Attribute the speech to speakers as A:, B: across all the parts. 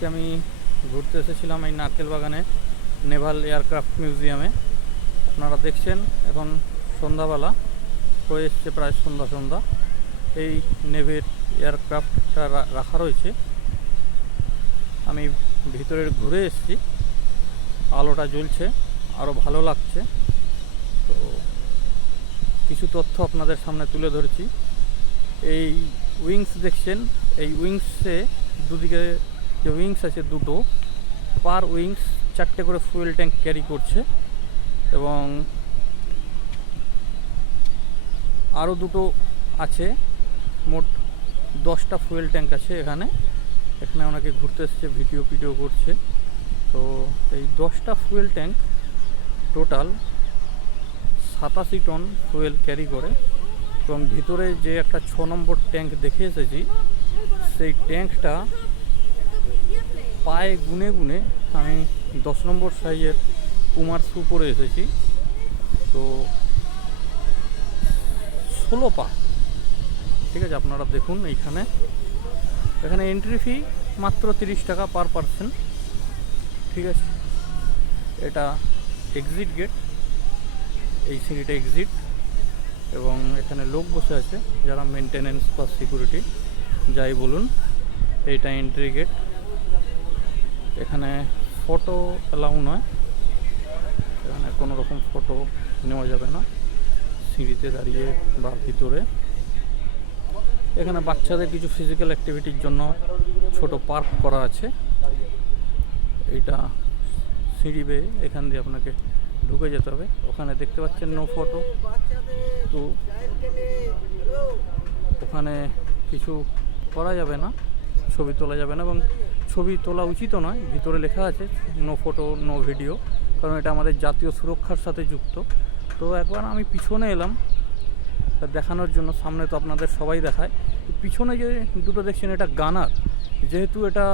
A: আজকে আমি ঘুরতে এসেছিলাম এই নারকেল বাগানে, নেভাল এয়ারক্রাফট মিউজিয়ামে। আপনারা দেখছেন এখন সন্ধ্যাবেলা, হয়ে এসছে প্রায় সন্ধ্যা সন্ধ্যা। এই নেভির এয়ারক্রাফটটা রাখা রয়েছে। আমি ভিতরে ঘুরে এসেছি। আলোটা জ্বলছে আরও ভালো লাগছে। তো কিছু তথ্য আপনাদের সামনে তুলে ধরেছি। এই উইংস দেখছেন, এই উইংসে দুদিকে যে উইংস আছে দুটো, পার উইংস চারটে করে ফুয়েল ট্যাঙ্ক ক্যারি করছে এবং আরও দুটো আছে, মোট দশটা ফুয়েল ট্যাঙ্ক আছে এখানে। এখানে ওনাকে ঘুরতে এসছে ভিডিও ভিডিও করছে। তো এই দশটা ফুয়েল ট্যাঙ্ক টোটাল সাতাশি টন ফুয়েল ক্যারি করে এবং ভিতরে যে একটা ছ নম্বর ট্যাঙ্ক দেখে এসেছি, সেই ট্যাঙ্কটা পায়ে গুনে গুনে আমি দশ নম্বর সাইজের কুমার শু পরে এসেছি। তো ষোলো পা। ঠিক আছে, আপনারা দেখুন এইখানে। এখানে এন্ট্রি ফি মাত্র তিরিশ টাকা পার পারসন ঠিক আছে, এটা এক্সিট গেট এই সিঁড়িটা এক্সিট এবং এখানে লোক বসে আছে যারা মেনটেনেন্স বা সিকিউরিটি যাই বলুন, এইটা এন্ট্রি গেট এখানে ফটো অ্যালাউ নয়। এখানে কোনো রকম ফটো নেওয়া যাবে না। সিঁড়িতে দাঁড়িয়ে বা ভিতরে। এখানে বাচ্চাদের কিছু ফিজিক্যাল অ্যাক্টিভিটির জন্য ছোট পার্ক করা আছে। এইটা সিঁড়ি বেয়ে এখান দিয়ে আপনাকে ঢুকে যেতে হবে। ওখানে দেখতে পাচ্ছেন নো ফটো তো ওখানে কিছু করা যাবে না, ছবি তোলা যাবে না এবং ছবি তোলা উচিত নয়, ভিতরে লেখা আছে নো ফটো নো ভিডিও কারণ এটা আমাদের জাতীয় সুরক্ষার সাথে যুক্ত। তো একবার আমি পিছনে এলাম দেখানোর জন্য সামনে তো আপনাদের সবাই দেখায়। পিছনে যে দুটো দেখছেন, এটা গানার। যেহেতু এটা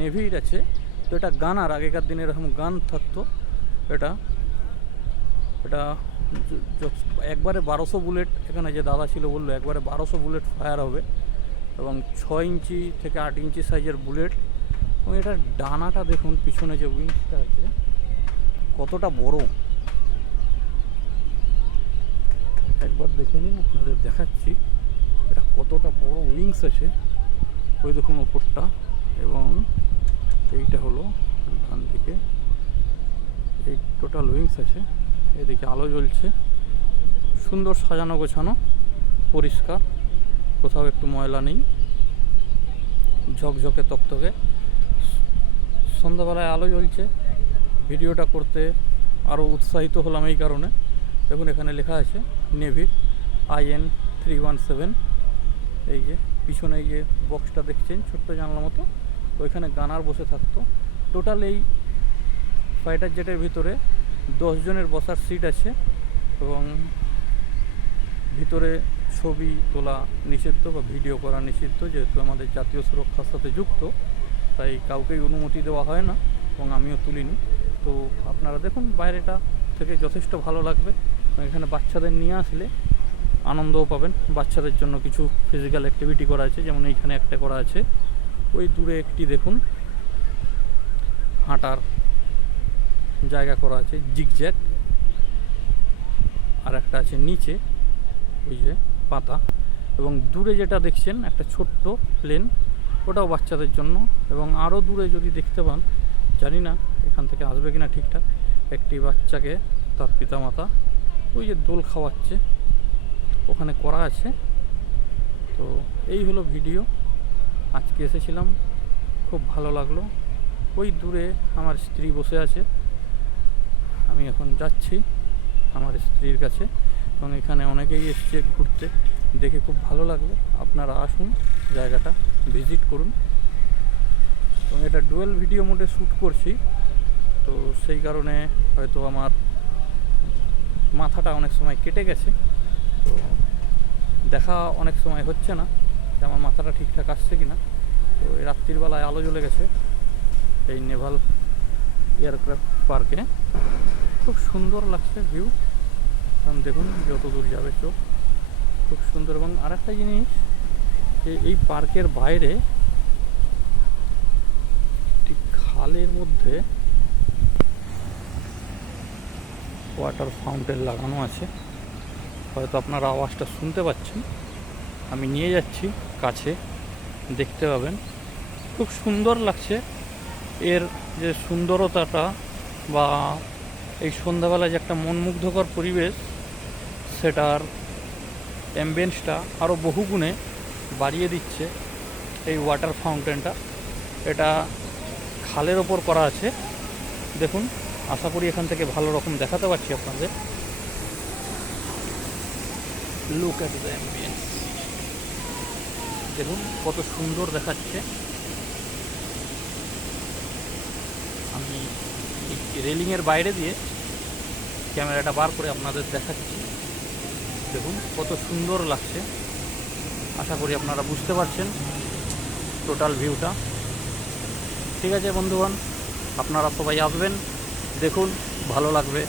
A: নেভির আছে, তো এটা গানার, আগেকার দিনে এরকম গান থাকতো, এটা এটা একবারে বারোশো বুলেট, এখানে যে দাদা ছিল বলল, একবারে বারোশো বুলেট ফায়ার হবে। এবং ছ ইঞ্চি থেকে আট ইঞ্চি সাইজের বুলেট। এবং এটার ডানাটা দেখুন, পিছনে যে উইংসটা আছে, কতটা বড়। একবার দেখে নিন, আপনাদের দেখাচ্ছি। এটা কতটা বড় উইংস আছে। ওই দেখুন ওপরটা এবং এইটা হলো ডান দিকে। এই টোটাল উইংস আছে। এদিকে আলো জ্বলছে। সুন্দর সাজানো গোছানো, পরিষ্কার। কোথাও একটু ময়লা নেই, ঝকঝকে তকতকে। সন্ধ্যাবেলায় আলো জ্বলছে। ভিডিওটা করতে আরও উৎসাহিত হলাম এই কারণে। দেখুন, এখানে লেখা আছে, নেভির আইএন থ্রি ওয়ান সেভেন। এই যে, পিছনে এই যে বক্সটা দেখছেন, ছোট্ট জানলা মতো, ওইখানে গানার বসে থাকতো। টোটাল এই ফাইটার জেটের ভিতরে দশ জনের বসার সিট আছে এবং ভিতরে ছবি তোলা নিষিদ্ধ বা ভিডিও করা নিষিদ্ধ, যেহেতু আমাদের জাতীয় সুরক্ষার সাথে যুক্ত, তাই কাউকেই অনুমতি দেওয়া হয় না এবং আমিও তুলিনি। তো আপনারা দেখুন, বাইরেটা থেকে যথেষ্ট ভালো লাগবে। এখানে বাচ্চাদের নিয়ে আসলে আনন্দও পাবেন। বাচ্চাদের জন্য কিছু ফিজিক্যাল অ্যাক্টিভিটি করা আছে, যেমন এইখানে একটা করা আছে। ওই দূরে একটি দেখুন, হাঁটার জায়গা করা আছে জিগজ্যাক আর একটা আছে নিচে, ওই যে পাতা এবং দূরে যেটা দেখছেন, একটা ছোট্ট প্লেন, ওটাও বাচ্চাদের জন্য এবং আরও দূরে যদি দেখতে পান, জানি না এখান থেকে আসবে কিনা ঠিকঠাক, একটি বাচ্চাকে তার পিতামাতা ওই যে দোল খাওয়াচ্ছে, ওখানে করা আছে। তো এই হলো ভিডিও। আজকে এসেছিলাম, খুব ভালো লাগল। ওই দূরে আমার স্ত্রী বসে আছে। আমি এখন যাচ্ছি আমার স্ত্রীর কাছে। এবং এখানে অনেকেই এসছে ঘুরতে। দেখে খুব ভালো লাগবে আপনারা আসুন, জায়গাটা ভিজিট করুন। এবং এটা ডুয়েল ভিডিও মোডে শ্যুট করছি। তো সেই কারণে হয়তো আমার মাথাটা অনেক সময় কেটে গেছে। তো দেখা অনেক সময় হচ্ছে না, যে আমার মাথাটা ঠিকঠাক আসছে কি না তো এই রাত্রির বেলায় আলো জ্বলে গেছে এই নেভাল এয়ারক্রাফট পার্কে। খুব সুন্দর লাগছে ভিউ কারণ দেখুন যত দূর যাবে চোখ, খুব সুন্দর। এবং আর একটা জিনিস, যে এই পার্কের বাইরে একটি খালের মধ্যে ওয়াটার ফাউন্টেন লাগানো আছে। হয়তো আপনারা আওয়াজটা শুনতে পাচ্ছেন। আমি নিয়ে যাচ্ছি কাছে, দেখতে পাবেন। খুব সুন্দর লাগছে। এর যে সুন্দরতাটা বা এই সন্ধ্যাবেলায় যে একটা মনমুগ্ধকর পরিবেশ সেটার অ্যাম্বিয়েন্সটা আরও বহুগুণে বাড়িয়ে দিচ্ছে এই ওয়াটার ফাউন্টেনটা এটা খালের ওপর করা আছে। দেখুন, আশা করি এখান থেকে ভালো রকম দেখাতে পারছি আপনাদের। লুক অ্যাট দ্য অ্যাম্বিয়েন্স দেখুন, কত সুন্দর দেখাচ্ছে। আমি রেলিংয়ের বাইরে দিয়ে ক্যামেরাটা বার করে আপনাদের দেখাচ্ছি। দেখুন, কত সুন্দর লাগছে। আশা করি আপনারা বুঝতে পারছেন টোটাল ভিউটা। ঠিক আছে বন্ধুগণ, আপনারা সবাই আসবেন, দেখুন, ভালো লাগবে।